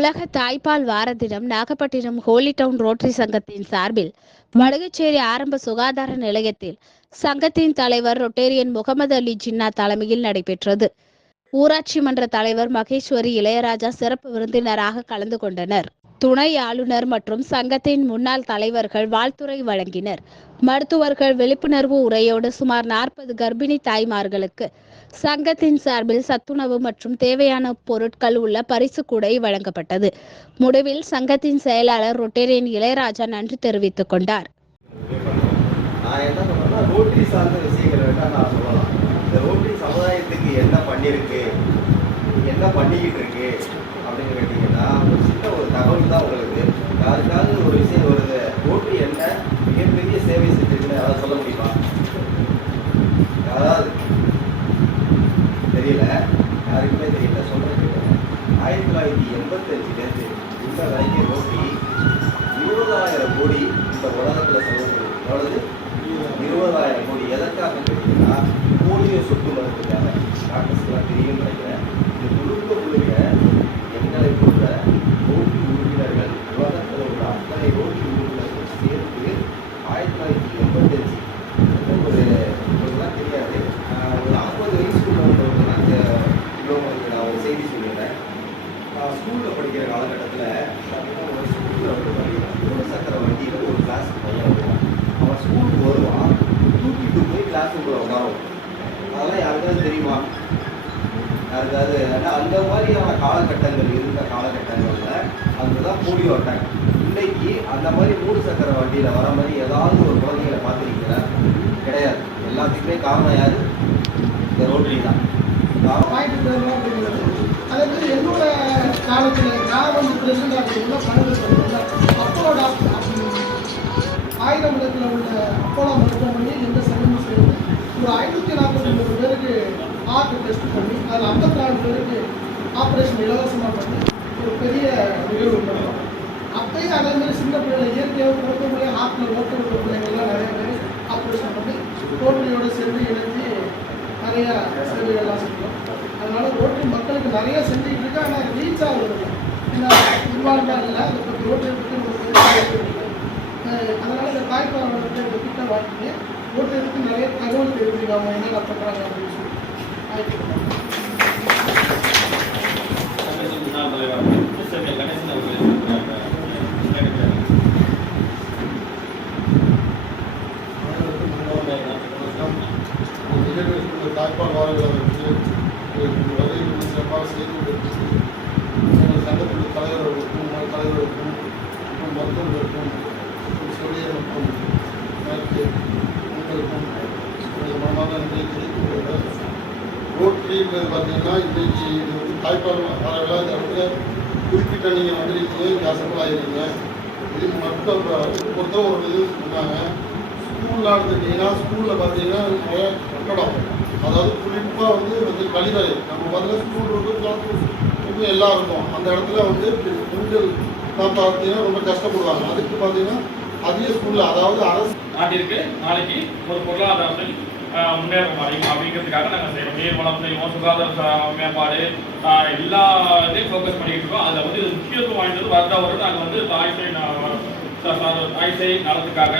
உலக தாய்ப்பால் வார தினம் நாகப்பட்டினம் ஹோலி டவுன் ரோட்டரி சங்கத்தின் சார்பில் வடகச்சேரி ஆரம்ப சுகாதார நிலையத்தில் சங்கத்தின் தலைவர் ரொட்டேரியன் முகமது அலி ஜின்னா தலைமையில் நடைபெற்றது. ஊராட்சி மன்ற தலைவர் மகேஸ்வரி இளையராஜா சிறப்பு விருந்தினராக கலந்து கொண்டனர். துணை ஆளுநர் மற்றும் சங்கத்தின் முன்னாள் தலைவர்கள் வாழ்த்துறை வழங்கினர். மருத்துவர்கள் விழிப்புணர்வு உரையோடு சுமார் நாற்பது கர்ப்பிணி தாய்மார்களுக்கு சங்கத்தின் சார்பில் சத்துணவு மற்றும் தேவையான பொருட்கள் உள்ள பரிசு கூடை வழங்கப்பட்டது. முடிவில் சங்கத்தின் செயலாளர் ரொட்டேரியன் இளையராஜா நன்றி தெரிவித்துக் கொண்டார். என்ன பண்ணியிருக்கு என்ன பண்ணிக்கிட்டு இருக்கு அப்படின்னு கேட்டிங்கன்னா ஒரு சின்ன ஒரு தகவல் தான் உங்களுக்கு. யாருக்காவது ஒரு விஷயம் வருது மிகப்பெரிய சேவை செஞ்சிருக்குன்னு யாராவது சொல்ல முடியுமா? யாராவது? தெரியல. யாருக்குமே தெரியல. சொல்றது ஆயிரத்தி தொள்ளாயிரத்தி எண்பத்தஞ்சுலேருந்து இந்த வரைக்கும் நோக்கி இருபதாயிரம் கோடி இந்த உலகத்தில் செலவு எவ்வளவு இருபதாயிரம் கோடி எதற்காக கேட்டீங்கன்னா போலியோ சொட்டு மருந்துக்காக டாக்டர்ஸ்லாம் தெரியும் நினைக்கிறேன் இது முழுக்க முழுக்க எங்களை போன்ற ரோட்டி உறுப்பினர்கள் உலகத்தில் உள்ள அத்தனை ரோட்டி உறுப்பினர்கள் சேர்த்து ஆயிரத்தி தொள்ளாயிரத்தி எண்பத்தஞ்சு ஒரு உங்களுக்குலாம் தெரியாது ஆஹ் ஒரு ஐம்பது வயசுக்குள்ள உள்ளவங்கலாம் இவ்வளோ நான் ஒரு செய்தி சொல்லிடுறேன் நான் ஸ்கூலில் படிக்கிற காலகட்டத்தில் பார்த்தீங்கன்னா ஒரு ஸ்கூலில் வந்து படிக்கிறேன் மூணு சக்கர வண்டியில் ஒரு கிளாஸ் பையன் வருவான் அவன் ஸ்கூலுக்கு வருவான் தூக்கிட்டு போய் கிளாஸுக்குள்ள உட்காரும் அதெல்லாம் யாருக்காவது தெரியுமா அதாவது அந்த மாதிரியான காலகட்டங்கள் இருந்த காலகட்டங்களில் அங்கே தான் போலியோ அட்டாக் இன்னைக்கு அந்த மாதிரி மூணு சக்கர வண்டியில் வர மாதிரி ஏதாவது ஒரு குழந்தைகளை பார்த்துருக்கீங்களா? கிடையாது. எல்லாத்துக்குமே காரணம் யாரு? இந்த ரோட்லி தான். அதாவது என்னோட காலத்தில் நான் வந்து பிரசிடண்டாக இருக்கிற பன்னெண்டு அப்போட டாக்டர் உள்ள டெஸ்ட் அதில் ஐம்பத்தி நாலு பேருக்கு ஆப்ரேஷன் இலவசமாக பண்ணி ஒரு பெரிய நிகழ்வு பண்ணலாம் அப்பயும் அதே மாதிரி சின்ன பிள்ளைங்க இயற்கையாக பிறக்க முடியாது ஹார்ட்டில் ஓட்ட விடுற பிள்ளைங்கள்லாம் நிறைய பேர் ஆப்ரேஷன் பண்ணி ரோட்டரியோட சேர்ந்து இணைஞ்சி நிறைய சேவைகள்லாம் செஞ்சோம் அதனால் ரோட்டரி மக்களுக்கு நிறைய செஞ்சுக்கிட்டு இருக்கு. ஆனால் ரீச் ஆகுது ஏன்னா இன்வால்வ்மெண்ட் இல்லை. அதை பற்றி ரோட்டரி அதனால் இந்த தாய்ப்பால் வந்து இந்த திட்டம் வாங்கிட்டு ரோட்டரி நிறைய தகவல் தெரிஞ்சுக்காம என்னென்ன பண்ணுறாங்க அப்படின்னு சொல்லி ஆயிட்டு செய்து கொண்டிருக்கிறது எங்கள் சங்கத்தின் தலைவர்களுக்கும் உங்கள் தலைவர்களுக்கும் மற்றும் மருத்துவர்களுக்கும் செவிலியர்களுக்கும் செவிலியர் உங்களுக்கும் எனது மனமான நன்றியை தெரிவித்துக் கொள்கிறேன் ரோட்டரிங்கிறது பார்த்தீங்கன்னா இன்றைக்கு இது வந்து தாய்ப்பால் அளவில் இந்த இடத்துல குறிப்பிட்ட நீங்கள் வந்துருக்கீங்க இங்கே அசம்பிள் இதுக்கு மட்டும் பொறுத்தவரை ஒரு இது சொன்னாங்க ஸ்கூல்லாம் எடுத்துக்கிட்டிங்கன்னா ஸ்கூலில் பார்த்தீங்கன்னா நிறைய கட்டடம் அதாவது குறிப்பாக வந்து வந்து கழிவறை. நம்ம பார்த்தீங்கன்னா ஸ்கூல் இருக்கும் கிளாஸ் எல்லாம் இருக்கும். அந்த இடத்துல வந்து பெண்கள் தான் பார்த்தீங்கன்னா ரொம்ப கஷ்டப்படுவாங்க. அதுக்கு பார்த்தீங்கன்னா அதிக ஸ்கூலில் அதாவது அரசு நாட்டிற்கு நாளைக்கு ஒரு பொருளாதாரத்தில் ஆஹ், முன்னேற்றம் அடையும் அப்படிங்கிறதுக்காக நாங்கள் செய்கிறோம் நீர் வளம் செய்வோம் சுகாதார மேம்பாடு எல்லா இதையும் ஃபோக்கஸ் பண்ணிக்கிட்டு இருக்கோம். அதில் வந்து இது முக்கியத்துவம் வாய்ந்தது வருட வருடம் நாங்கள் வந்து தாய்சை தாய்சை நலத்துக்காக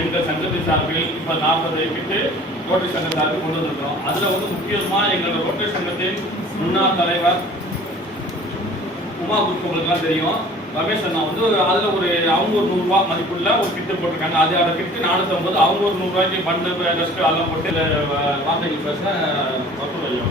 எங்கள் சங்கத்தின் சார்பில் இப்போ நாற்பது விட்டு ரோட்டரி சங்க கொண்டு வந்திருக்கிறோம். அதில் வந்து முக்கியமாக எங்களோட ரோட்டரி சங்கத்தின் முன்னாள் தலைவர் உமா குரூப் தெரியும். ரமேஷ் அண்ணா வந்து அதில் ஒரு அவங்க ஒரு நூறுரூவா மதிப்புள்ள ஒரு கிட்டு போட்டிருக்காங்க. அது அதோட கிட்டு நானூற்றம்பது அவங்க ஒரு நூறுரூவாய்க்கு பண்டு ரெஸ்ட் எல்லாம் போட்டு வார்த்தைகள் பேச மருத்துவ ஐயா